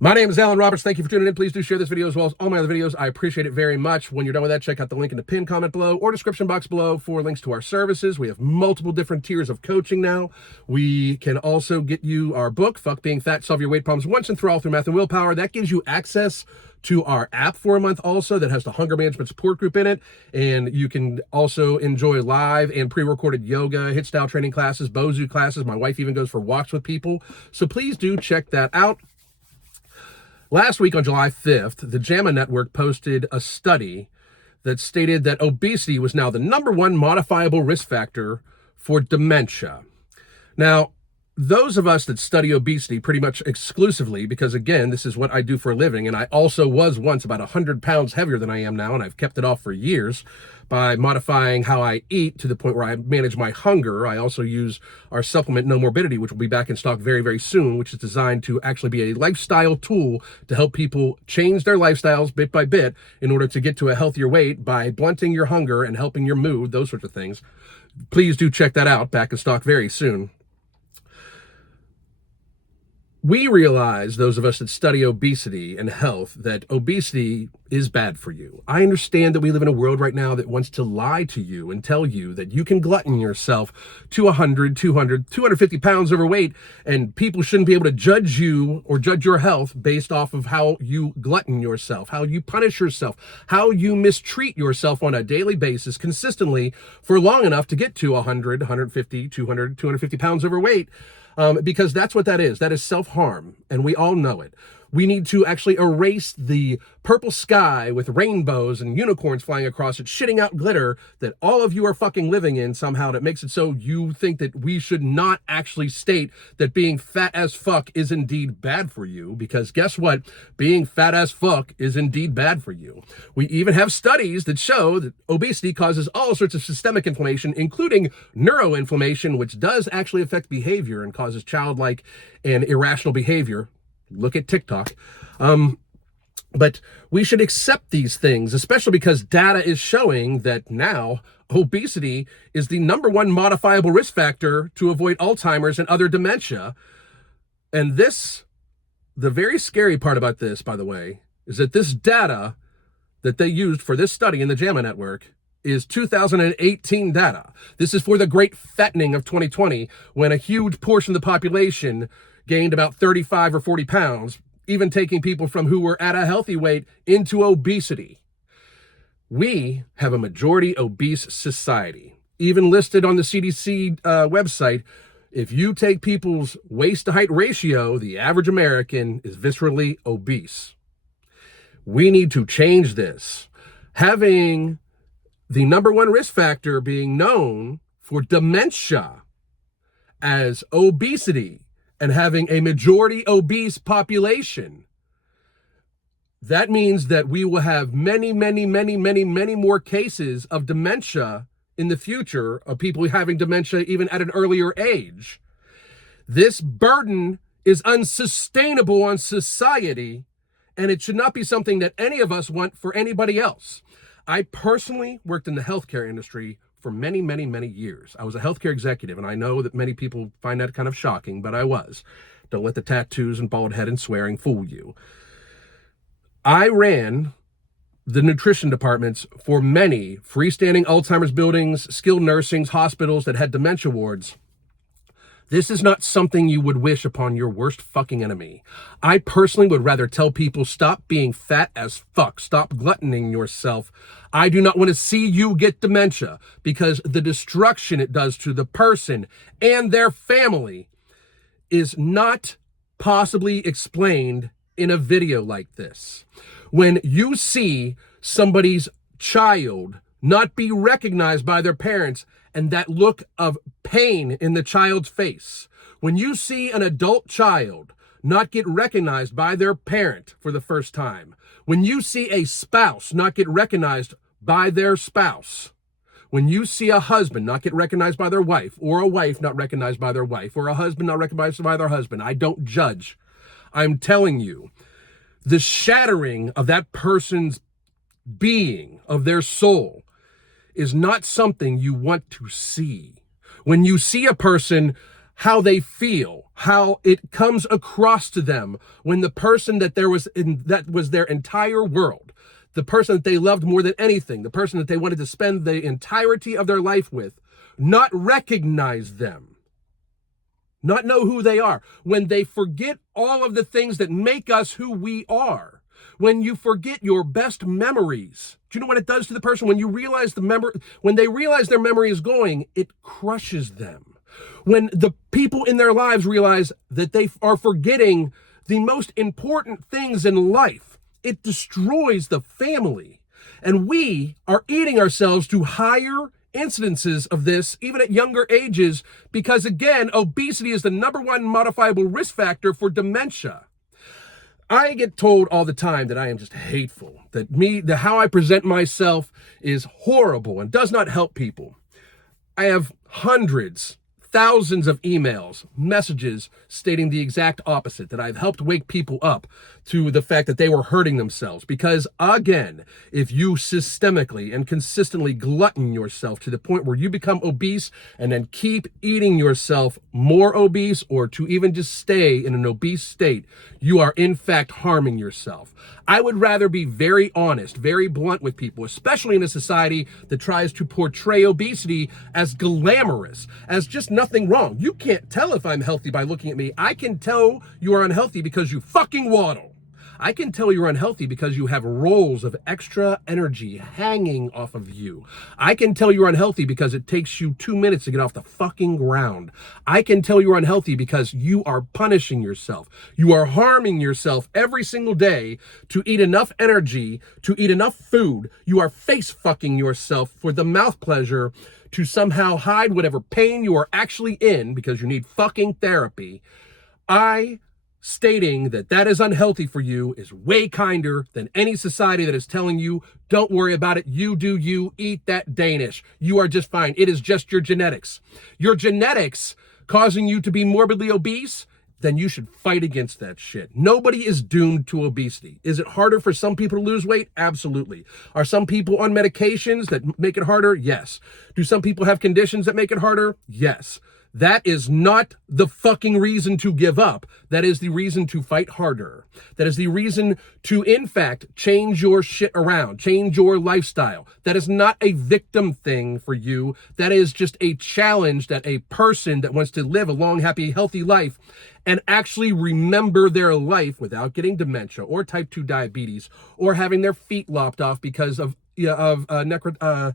My name is Alan Roberts. Thank you for tuning in. Please do share this video as well as all my other videos. I appreciate it very much. When you're done with that, check out the link in the pinned comment below or description box below for links to our services. We have multiple different tiers of coaching now. We can also get you our book, Fuck Being Fat, Solve Your Weight Problems Once and For All Through Math and Willpower. That gives you access to our app for a month also that has the hunger management support group in it. And you can also enjoy live and pre-recorded yoga, HIIT style training classes, Bozu classes. My wife even goes for walks with people. So please do check that out. Last week on July 5th, the JAMA Network posted a study that stated that obesity was now the #1 modifiable risk factor for dementia. Now, those of us that study obesity pretty much exclusively, because again, this is what I do for a living, and I also was once about 100 pounds heavier than I am now, and I've kept it off for years by modifying how I eat to the point where I manage my hunger. I also use our supplement Nomorbidity, which will be back in stock very, very soon, which is designed to actually be a lifestyle tool to help people change their lifestyles bit by bit in order to get to a healthier weight by blunting your hunger and helping your mood, those sorts of things. Please do check that out, back in stock very soon. We realize, those of us that study obesity and health, that obesity is bad for you. I understand that we live in a world right now that wants to lie to you and tell you that you can glutton yourself to 100, 200, 250 pounds overweight, and people shouldn't be able to judge you or judge your health based off of how you glutton yourself, how you punish yourself, how you mistreat yourself on a daily basis consistently for long enough to get to 100, 150, 200, 250 pounds overweight. Because that's what that is. That is self-harm, and we all know it. We need to actually erase the purple sky with rainbows and unicorns flying across it, shitting out glitter that all of you are fucking living in somehow, that makes it so you think that we should not actually state that being fat as fuck is indeed bad for you, because guess what? Being fat as fuck is indeed bad for you. We even have studies that show that obesity causes all sorts of systemic inflammation, including neuroinflammation, which does actually affect behavior and causes childlike and irrational behavior. Look at TikTok. But we should accept these things, especially because data is showing that now obesity is the #1 modifiable risk factor to avoid Alzheimer's and other dementia. And this, the very scary part about this, by the way, is that this data that they used for this study in the JAMA Network is 2018 data. This is for the great fattening of 2020, when a huge portion of the population gained about 35 or 40 pounds, even taking people from who were at a healthy weight into obesity. We have a majority obese society. Even listed on the CDC website, if you take people's waist to height ratio, the average American is viscerally obese. We need to change this. Having the #1 risk factor being known for dementia as obesity, and having a majority obese population, that means that we will have many, many, many, many, many more cases of dementia in the future, of people having dementia even at an earlier age. This burden is unsustainable on society, and it should not be something that any of us want for anybody else. I personally worked in the healthcare industry for many, many, many years. I was a healthcare executive, and I know that many people find that kind of shocking, but I was. Don't let the tattoos and bald head and swearing fool you. I ran the nutrition departments for many freestanding Alzheimer's buildings, skilled nursings, hospitals that had dementia wards. This is not something you would wish upon your worst fucking enemy. I personally would rather tell people, stop being fat as fuck. Stop gluttoning yourself. I do not want to see you get dementia, because the destruction it does to the person and their family is not possibly explained in a video like this. When you see somebody's child not be recognized by their parents, and that look of pain in the child's face, when you see an adult child not get recognized by their parent for the first time, when you see a spouse not get recognized by their spouse, when you see a husband not get recognized by their wife, or a wife not recognized by their wife, or a husband not recognized by their husband, I don't judge. I'm telling you, the shattering of that person's being, of their soul, is not something you want to see. When you see a person how they feel, how it comes across to them when the person that was their entire world, the person that they loved more than anything, the person that they wanted to spend the entirety of their life with, not recognize them, not know who they are, when they forget all of the things that make us who we are, when you forget your best memories. Do you know what it does to the person when you realize when they realize their memory is going? It crushes them. When the people in their lives realize that they are forgetting the most important things in life, it destroys the family. And we are eating ourselves to higher incidences of this, even at younger ages, because again, obesity is the #1 modifiable risk factor for dementia. I get told all the time that I am just hateful, that how I present myself is horrible and does not help people. I have hundreds, thousands of emails, messages stating the exact opposite, that I've helped wake people up to the fact that they were hurting themselves. Because again, if you systemically and consistently glutton yourself to the point where you become obese and then keep eating yourself more obese, or to even just stay in an obese state, you are in fact harming yourself. I would rather be very honest, very blunt with people, especially in a society that tries to portray obesity as glamorous, as just nothing wrong. You can't tell if I'm healthy by looking at me. I can tell you are unhealthy because you fucking waddle. I can tell you're unhealthy because you have rolls of extra energy hanging off of you. I can tell you're unhealthy because it takes you 2 minutes to get off the fucking ground. I can tell you're unhealthy because you are punishing yourself. You are harming yourself every single day to eat enough energy, to eat enough food. You are face fucking yourself for the mouth pleasure to somehow hide whatever pain you are actually in because you need fucking therapy. Stating that is unhealthy for you is way kinder than any society that is telling you, don't worry about it, you do you, eat that Danish, you are just fine, it is just your genetics. Your genetics causing you to be morbidly obese, then you should fight against that shit. Nobody is doomed to obesity. Is it harder for some people to lose weight? Absolutely. Are some people on medications that make it harder? Yes. Do some people have conditions that make it harder? Yes. That is not the fucking reason to give up. That is the reason to fight harder. That is the reason to, in fact, change your shit around, change your lifestyle. That is not a victim thing for you. That is just a challenge that a person that wants to live a long, happy, healthy life and actually remember their life without getting dementia or type 2 diabetes or having their feet lopped off because of necrotizing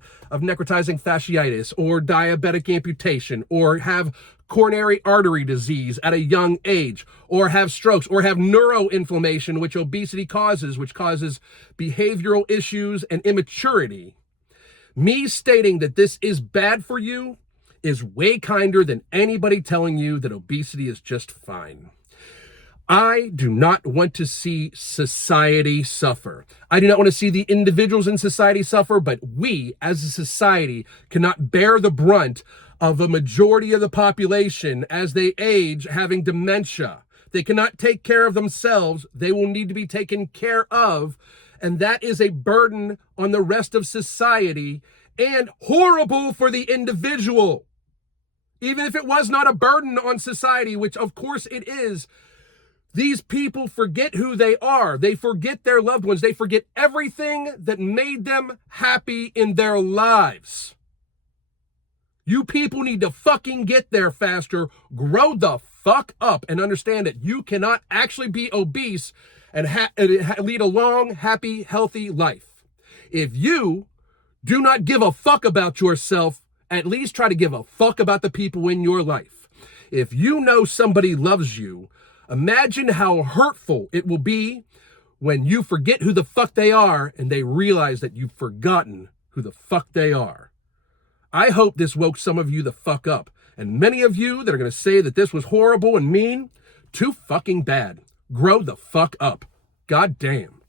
fasciitis or diabetic amputation, or have coronary artery disease at a young age, or have strokes, or have neuroinflammation, which obesity causes, which causes behavioral issues and immaturity. Me stating that this is bad for you is way kinder than anybody telling you that obesity is just fine. I do not want to see society suffer. I do not want to see the individuals in society suffer, but we as a society cannot bear the brunt of a majority of the population as they age having dementia. They cannot take care of themselves. They will need to be taken care of. And that is a burden on the rest of society and horrible for the individual. Even if it was not a burden on society, which of course it is, these people forget who they are. They forget their loved ones. They forget everything that made them happy in their lives. You people need to fucking get there faster. Grow the fuck up and understand that you cannot actually be obese and lead a long, happy, healthy life. If you do not give a fuck about yourself, at least try to give a fuck about the people in your life. If you know somebody loves you, imagine how hurtful it will be when you forget who the fuck they are and they realize that you've forgotten who the fuck they are. I hope this woke some of you the fuck up. And many of you that are going to say that this was horrible and mean, too fucking bad. Grow the fuck up. God damn.